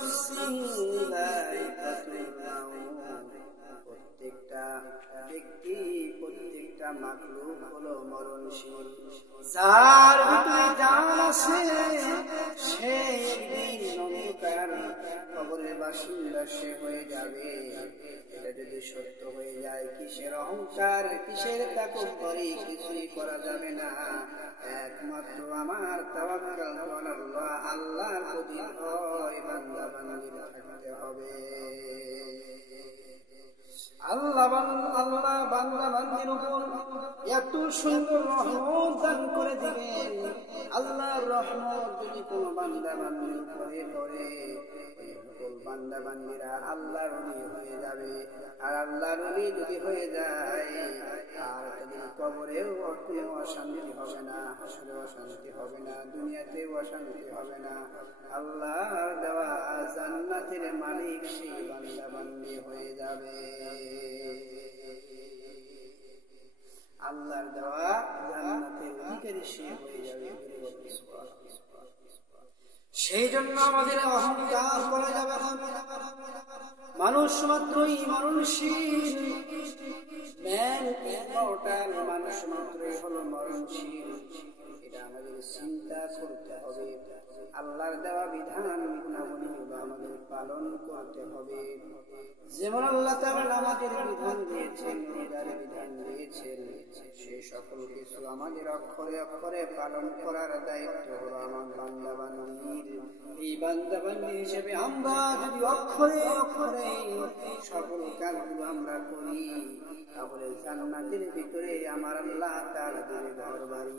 নাফসিন যায়িকাতুল মাউত। প্রত্যেকটা ব্যক্তি, প্রত্যেকটা মাখলুক হলো মরণশীল। যার ভিতরে জান আছে সে একদিন অন্ধকার কবরের বাসিন্দা সে হয়ে যাবে। এটা যদি সত্য হয়ে যায়, কিসের অহংকার, কিসের তাকব্বুরি, কিছুই করা যাবে না। একমাত্র আমার তাওয়াক্কুল আলাল্লাহ, আল্লাহর প্রতি ভয় বান্দা বান্দির থাকতে হবে। আল্লাহ বান্দা বান্দির উপর এত সুন্দর রহমত দান করে দিবেন। আল্লাহর রহমত যদি কোনো বান্দা বান্দির উপরে পড়ে, বান্দা বান্দিরা আল্লাহর ওলি হয়ে যাবে। আর আল্লাহর ওলি যদি হয়ে যায়, আর তাদের কবরেও কোনো অশান্তি হবে না, হাসরেও অশান্তি হবে না, দুনিয়াতেও অশান্তি হবে না। আল্লাহর দেওয়া জান্নাতের মালিক সেই বান্দা বান্দি হয়ে যাবে। আল্লাহর দেওয়া জান্নাতের অধিকারী সে হয়ে যাবে। সেই জন্য আমাদের অহংকার করা যাবে না। মানুষ মাত্রই মরণশীল, মানুষ মাত্রই হলো মরণশীল। এটা আমাদের চিন্তা করতে হবে। আল্লাহর দেওয়া বিধান বিধানাবলীগুলো আমাদের পালন করতে হবে। যেমন আল্লাহ তাআলা আমাদের বিধান দিয়েছেন, রোজার বিধান দিয়েছেন, সেই সকল কিছু আমাদের অক্ষরে অক্ষরে পালন করার দায়িত্ব হলো আমার বান্দা বান্দির। এই বান্দা বান্দি হিসেবে আমরা যদি অক্ষরে অক্ষরে সকল কাজগুলো আমরা করি, তাহলে জান্নাতের ভিতরে আমার আল্লাহ তাআলা দেবে ঘর বাড়ি।